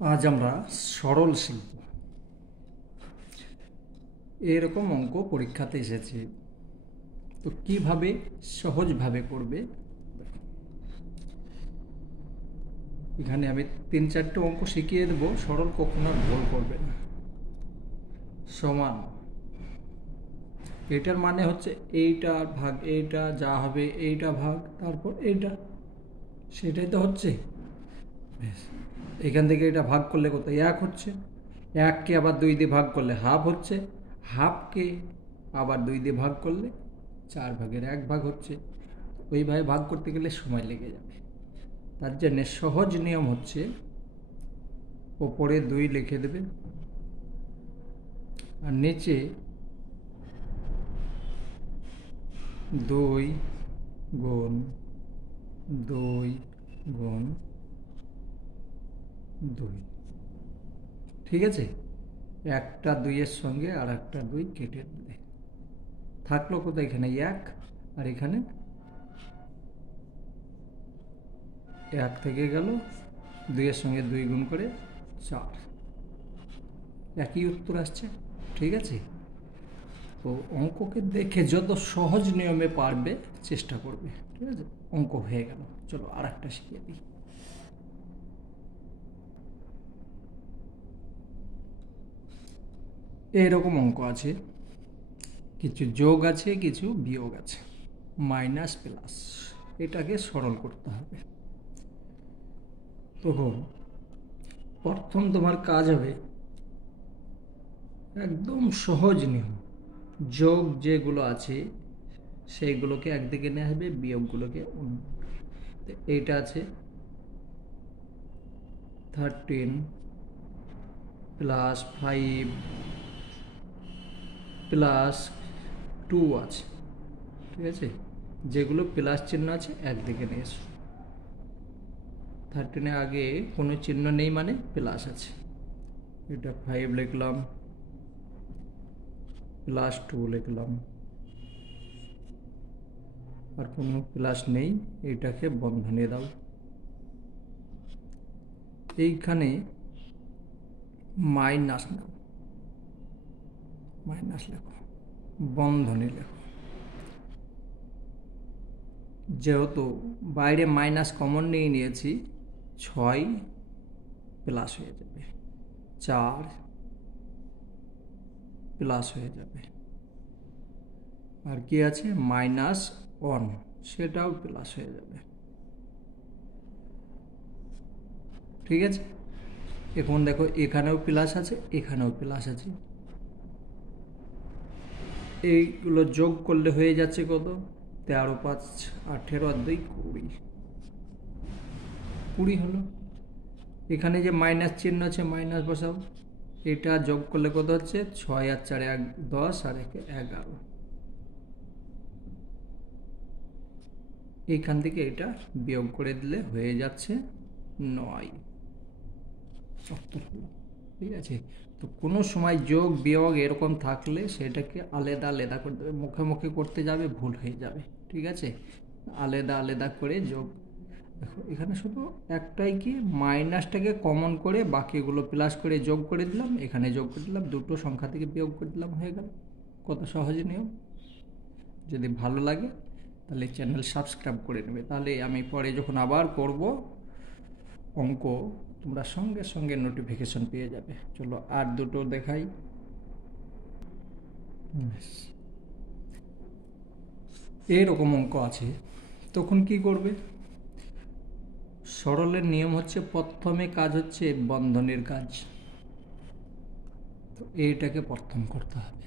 আজ আমরা সরল শিল্প এরকম অঙ্ক পরীক্ষাতে এসেছে, তো কিভাবে সহজভাবে করবে। এখানে আমি 3-4টে অঙ্ক শিখিয়ে দেবো, সরল কখনো আর ভুল করবে না। সমান, এটার মানে হচ্ছে এইটার ভাগ এইটা, যা হবে এইটা ভাগ তারপর এইটা, সেটাই তো হচ্ছে। এখান থেকে এটা ভাগ করলে কত, 1 হচ্ছে। 1কে আবার 2 দিয়ে ভাগ করলে হাফ হচ্ছে। হাফকে আবার 2 দিয়ে ভাগ করলে 4/1 হচ্ছে। ওইভাবে ভাগ করতে গেলে সময় লেগে যাবে। তার জন্য সহজ নিয়ম হচ্ছে ওপরে 2 লিখে দেবে আর নিচে 2 গুণ 2 গুণ 2। ঠিক আছে, একটা 2-এর সঙ্গে আর একটা 2 কেটে দেবে, থাকলো কোথায়, এখানে 1 আর এখানে 1 থেকে গেল, 2-এর সঙ্গে 2 গুণ করে 4, একই উত্তর আসছে। ঠিক আছে, তো অঙ্ককে দেখে যত সহজ নিয়মে পারবে চেষ্টা করবে। ঠিক আছে, অঙ্ক হয়ে গেল। চলো আর একটা শিখিয়ে দিই। এইরকম অঙ্ক আছে, কিছু যোগ আছে কিছু বিয়োগ আছে, মাইনাস প্লাস, এটাকে সরল করতে হবে। তখন প্রথম তোমার কাজ হবে একদম সহজ নিয়ম, যোগ যেগুলো আছে সেইগুলোকে একদিকে নিয়ে আসবে, বিয়োগগুলোকে অন্য। এইটা আছে 13 প্লাস 5 প্লাস 2 আছে। ঠিক আছে, যেগুলো প্লাস চিহ্ন আছে একদিকে নিয়ে এসো। 13 আগে কোনো চিহ্ন নেই মানে প্লাস আছে, এটা 5 লিখলাম প্লাস 2 লিখলাম, আর কোনো প্লাস নেই, এটাকে বন্ধনী দাও। এইখানে মাইনাস নাও, মাইনাস লেখো, বন্ধনী লেখো। যেহেতু বাইরে মাইনাস কমন নিয়ে নিয়েছি, 6 প্লাস হয়ে যাবে, 4 প্লাস হয়ে যাবে, আর কি আছে -1, সেটাও প্লাস হয়ে যাবে। ঠিক আছে, এখন দেখো এখানেও প্লাস আছে এখানেও প্লাস আছে, এইগুলো যোগ করলে হয়ে যাচ্ছে কত, 13 5 18 আর 2 20, 20 হলো। এখানে যে মাইনাস চিহ্ন আছে মাইনাস বসাও, এটা যোগ করলে কত হচ্ছে, 6 আর 4 10 আর 1 11, এইখান থেকে এটা বিয়োগ করে দিলে হয়ে যাচ্ছে 9। ঠিক আছে, তো কোনো সময় যোগ বিয়োগ এরকম থাকলে সেটাকে আলাদা আলাদা করে দেবে, মুখে মুখে করতে যাবে ভুল হয়ে যাবে। ঠিক আছে, আলাদা আলাদা করে যোগ। দেখো এখানে শুধু একটাই কি, মাইনাসটাকে কমন করে বাকিগুলো প্লাস করে যোগ করে দিলাম, এখানে যোগ করে দিলাম, দুটো সংখ্যা থেকে বিয়োগ করে দিলাম, হয়ে গেল। কত সহজ নিয়ম। যদি ভালো লাগে তাহলে চ্যানেল সাবস্ক্রাইব করে নেবে, তাহলে আমি পরে যখন আবার করব অঙ্ক তোমরা সঙ্গে সঙ্গে নোটিফিকেশন পেয়ে যাবে। চলো আর দুটো দেখাই। এরকম অঙ্ক আছে, তখন কি করবে, সরলের নিয়ম হচ্ছে প্রথমে কাজ হচ্ছে বন্ধনীর কাজ, তো এইটাকে প্রথম করতে হবে।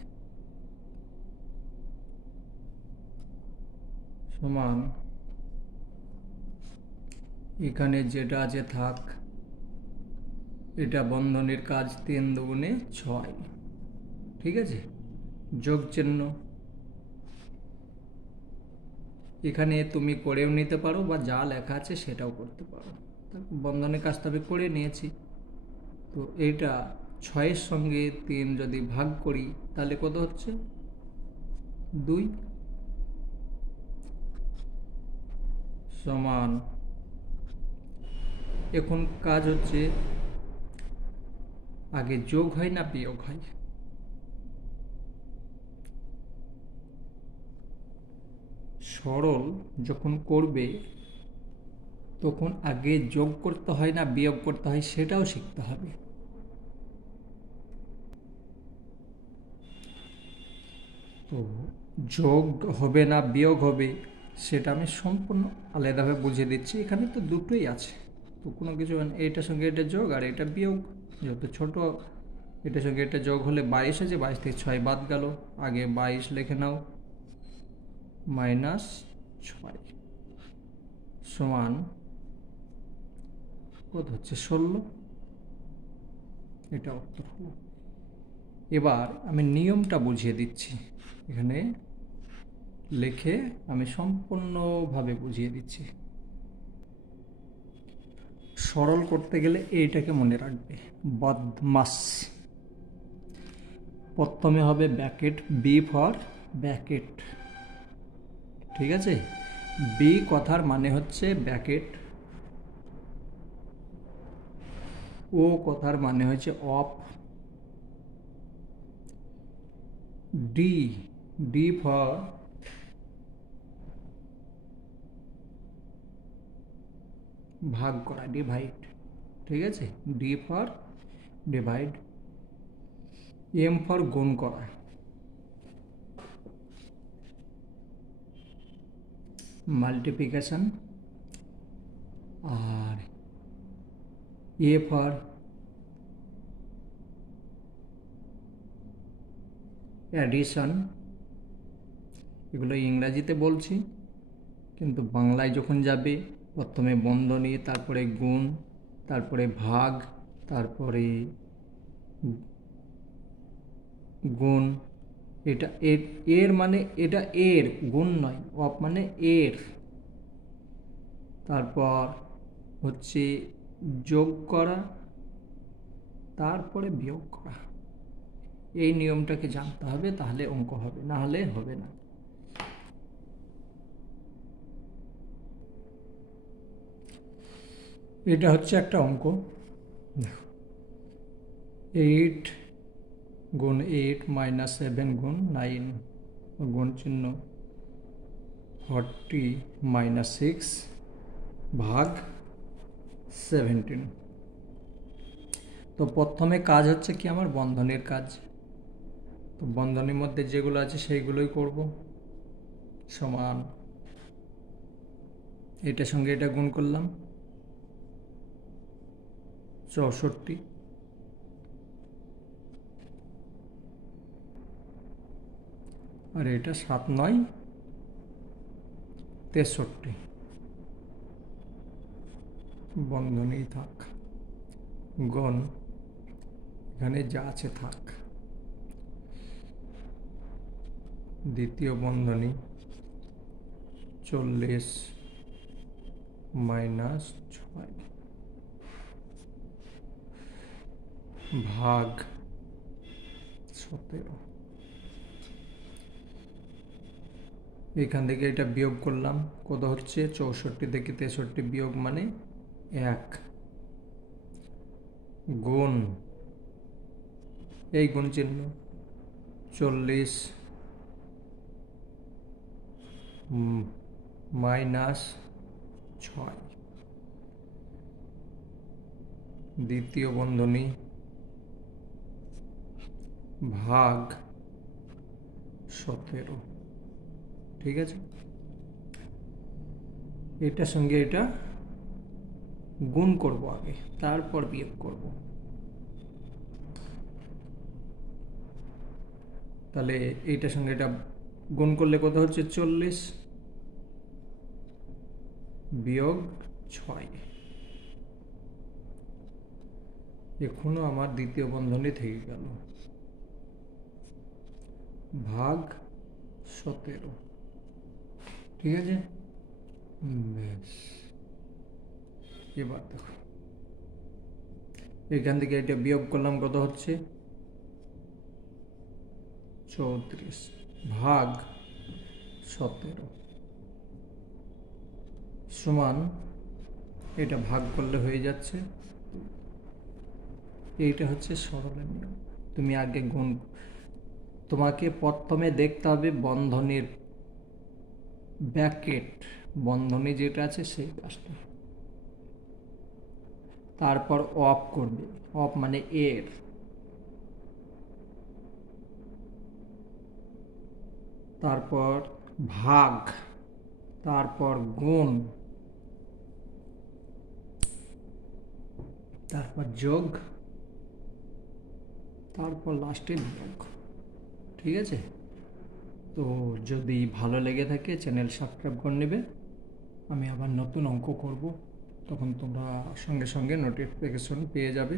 সমান, এখানে যেটা আছে থাক, এটা বন্ধনীর কাজ, 3 দুগুণে 6। ঠিক আছে, যোগ চিহ্ন এখানে তুমি করেও নিতে পারো বা যা লেখা আছে সেটাও করতে পারো, বন্ধনের কাজ তবে করে নিয়েছি। তো এইটা 6-এর সঙ্গে 3 যদি ভাগ করি তাহলে কত হচ্ছে, 2। সমান, এখন কাজ হচ্ছে আগে যোগ হয় না বিয়োগ হয়? সরল যখন করবে তখন আগে যোগ করতে হয় না বিয়োগ করতে হয় সেটাও শিখতে হবে। তো যোগ হবে না বিয়োগ হবে সেটা আমি সম্পূর্ণ আলাদাভাবে বুঝিয়ে দিচ্ছি। এখানে তো দুটোই আছে, তো কোনো কিছু এটার সঙ্গে এটা যোগ আর এটা বিয়োগ। যত ছোট এটার সঙ্গে এটা যোগ হলে 22 আছে, 22 থেকে 6 বাদ গেল, আগে 22 লিখে নাও, -6 সমান কত হচ্ছে 16। এটা উত্তর হলো। এবার আমি নিয়মটা বুঝিয়ে দিচ্ছি, এখানে লিখে আমি সম্পূর্ণভাবে বুঝিয়ে দিচ্ছি। সরল করতে গেলে এইটাকে মনে রাখবে, বদমাস। প্রথমে হবে ব্র্যাকেট, বি ফর ব্র্যাকেট, ঠিক আছে? বি কথার মানে হচ্ছে ব্র্যাকেট, ও কথার মানে হচ্ছে অফ, ডি, ডি ফর ভাগ করা, ডিভাইড, ঠিক আছে? D for divide, M for গুণ করা, মাল্টিপ্লিকেশন, আর এ ফর অ্যাডিশন। এগুলো ইংরাজিতে বলছি, কিন্তু বাংলায় যখন যাবে প্রথমে বন্ধনী, তারপরে গুণ, তারপরে ভাগ, তারপরে গুণ। এটা এর, এর মানে এটা এর, গুণ নয়, অফ মানে এর। তারপর হচ্ছে যোগ করা, তারপরে বিয়োগ করা। এই নিয়মটাকে জানতে হবে, তাহলে অঙ্ক হবে, না হলে হবে না। এটা হচ্ছে একটা অঙ্ক, 8 গুণ 8 মাইনাস 7 গুণ 9, গুণ চিহ্ন, 40 মাইনাস 6 ভাগ 17। তো প্রথমে কাজ হচ্ছে কি আমার বন্ধনীর কাজ, তো বন্ধনীর মধ্যে যেগুলো আছে সেইগুলোই করব। সমান, এটার সঙ্গে এটা গুণ করলাম 64, আর এটা 7 9 63, বন্ধনী থাক, গুণ এখানে যা আছে থাক, দ্বিতীয় বন্ধনী 40 মাইনাস 6 ভাগ 17। এখান থেকে এটা বিয়োগ করলাম, কত হচ্ছে 64 থেকে 63 বিয়োগ মানে 1, গুণ এই গুণ চিহ্ন 40 মাইনাস 6, দ্বিতীয় বন্ধনী ভাগ 17, ঠিক আছে? এটার সঙ্গে এটা গুণ করব আগে, তারপর বিয়োগ করব। তাহলে এইটার সঙ্গে এটা গুণ করলে কত হচ্ছে 40 বিয়োগ 6, এখনো আমার দ্বিতীয় বন্ধনী থেকে গেল, ভাগ 17, ঠিক আছে? বেশ, এবার দেখো এখান থেকে এটা বিয়োগ করলাম, কত হচ্ছে 34 ভাগ 17 সমান, এটা ভাগ করলে হয়ে যাচ্ছে এইটা হচ্ছে সরলের নিয়ম। তুমি আগে গুণ, তোমাকে প্রথমে দেখতে হবে বন্ধনীর ব্র্যাকেট, বন্ধনী যেটা আছে সেই কাজটা, তারপর অফ করবে, অফ মানে এর, তারপর ভাগ, তারপর গুণ, তারপর যোগ, তারপর লাস্টে বিয়োগ। ঠিক আছে? তো যদি ভালো লেগে থাকে চ্যানেল সাবস্ক্রাইব করে নেবে। আমি আবার নতুন অঙ্ক করব, তখন তোমরা সঙ্গে সঙ্গে নোটিফিকেশন পেয়ে যাবে।